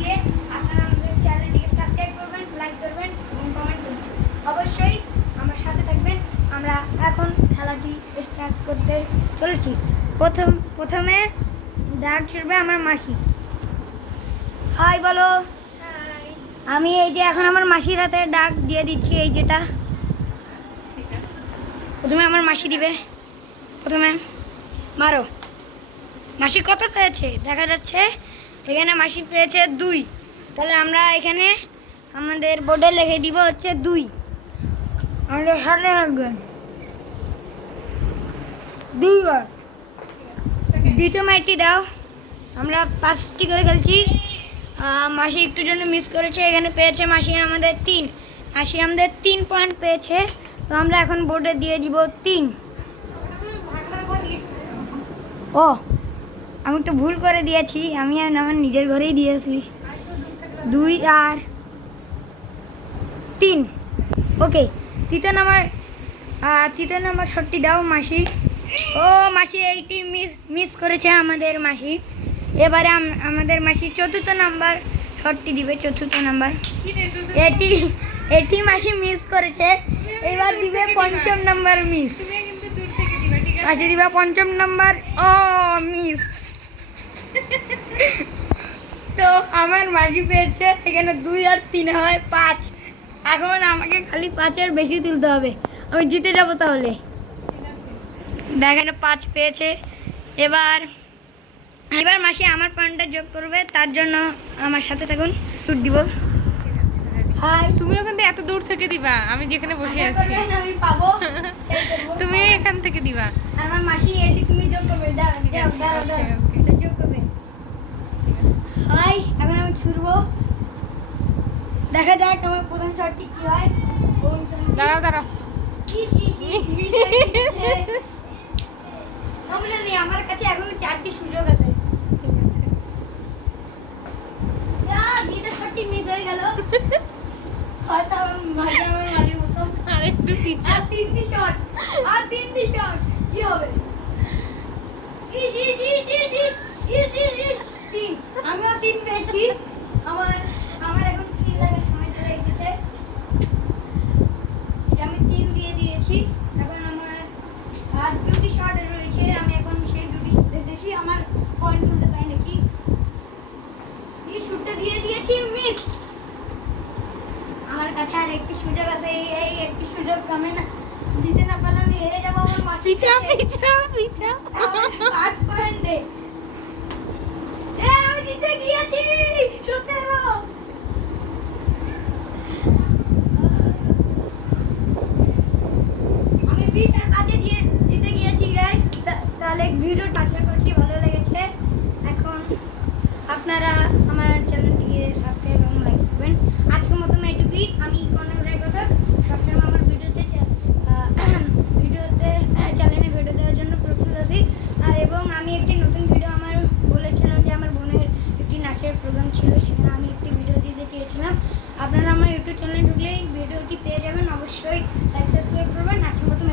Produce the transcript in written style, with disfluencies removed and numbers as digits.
দিয়ে আপনারা আমাদের চ্যানেলটিকে সাবস্ক্রাইব করবেন, লাইক করবেন এবং কমেন্ট করবেন। অবশ্যই আমার সাথে থাকবেন। আমরা এখন খেলাটি স্টার্ট করতে চলেছি। প্রথমে ডাক শুরবে আমার মাসি। হাই বলো। হাই। আমি এই যে এখন আমার মাসির হাতে ডাক দিয়ে দিচ্ছি, এই যেটা ঠিক আছে। প্রথমে আমার মাসি দিবে। প্রথমে মারো। মাসি কত পেয়েছে দেখা যাচ্ছে, এখানে মাসি পেয়েছে 2। তাহলে আমরা এখানে আমাদের বোর্ডে লিখে দিব হচ্ছে 2। আমরা হাতে রাখবেন 2 বার। দ্বিতীয় মাইটটি দাও। আমরা 5টি করে খেলছি। মাসি একটু জন্য মিস করেছে, এখানে পেয়েছে মাসি আমাদের 3। মাসি আমাদের 3 পয়েন্ট পেয়েছে। তো আমরা এখন বোর্ডে দিয়ে দিব 3। ও আমি একটু ভুল করে দিয়েছি, আমি আমার নিজের ঘরেই দিয়েছি 2 আর 3। ওকে, তৃতীয় নাম্বার শটটি দাও মাসি। ও মাসি এইটি মিস করেছে আমাদের মাসি। এবারে আমাদের মাসি চতুর্থ নাম্বার শটটি দিবে। চতুর্থ নাম্বার এটি মাসি মিস করেছে। এবার দিবে পঞ্চম নাম্বার মিস। মাসি দিবা পঞ্চম নাম্বার। ও মিস। তো আমার মাসি পেয়েছে এখানে 2 আর 3 হয় 5। এখন আমাকে খালি 5-এর বেশি তুলতে হবে, আমি জিতে যাব তাহলে। দেখেন 5 পেয়েছে। এবার মাসি আমার পয়েন্টটা যোগ করবে, তার জন্য আমার সাথে থাকুন। শুট দিব। হাই। তুমি ওখান থেকে এত দূর থেকে দিবা, আমি যেখানে বসে আছি আমি পাবো। তুমি এখান থেকে দিবা। আমার মাসি এটি তুমি যোগ করবে। দাও এটা যোগ করবে। হাই, এখন আমি ছুড়বো, দেখা যাক আমার প্রথম শটটি কি হয়। দাঁড়াও। আমার কাছে এখনো 4টি সুযোগ আছে। ঠিক আছে। দ্বিতীয় শটটি মিস হয়ে গেল। হয়তো আমার মালির মতো। আর একটু পিছে। আর 3টি শট। কি হবে? তিন। আমিও 3 পেয়েছি। আমার এখন 3 লাগার সময় চলে এসেছে। আমি 3 দিয়ে দিয়েছি। এখন আমার আর 2টি শট রয়েছে। আমি এখন সেই 2টি শটে দেখি আমার পয়েন্ট তুলতে পারি নাকি। এই শটটা দিয়ে দিয়েছি, মিস। আমার কাছে আর একটি সুযোগ আছে। এই একটি সুযোগ আমি না দিতে না পারলে আমি হেরে যাবো। আমার মাসি পিছা। 5 পয়েন্টে আমি জিতে গিয়েছি। 17। আমি 20 আর 5-এ জিতে গিয়েছি গাইস। তাহলে ভিডিওটা আশা করছি ভালো লেগেছে। এখন আপনারা আমার চ্যানেলটিকে সাবস্ক্রাইব এবং লাইক করবেন। আজকের মতো এটুকুই। আমি কর্ণর রায় কথা সবসময় আমার ভিডিওতে চ্যানেলে ভিডিও দেওয়ার জন্য প্রস্তুত আছি। আর এবং আমি একটি নতুন ভিডিও আমার বলেছিলাম যে আমার বোনের একটি নাচের প্রোগ্রাম ছিল, সেখানে আমি একটি ভিডিও দিতে চেয়েছিলাম। আপনারা আমার ইউটিউব চ্যানেলে ঢুকলেই ভিডিওটি পেয়ে যাবেন। অবশ্যই লাইক সাবস্ক্রাইব করবেন। আজকের মতো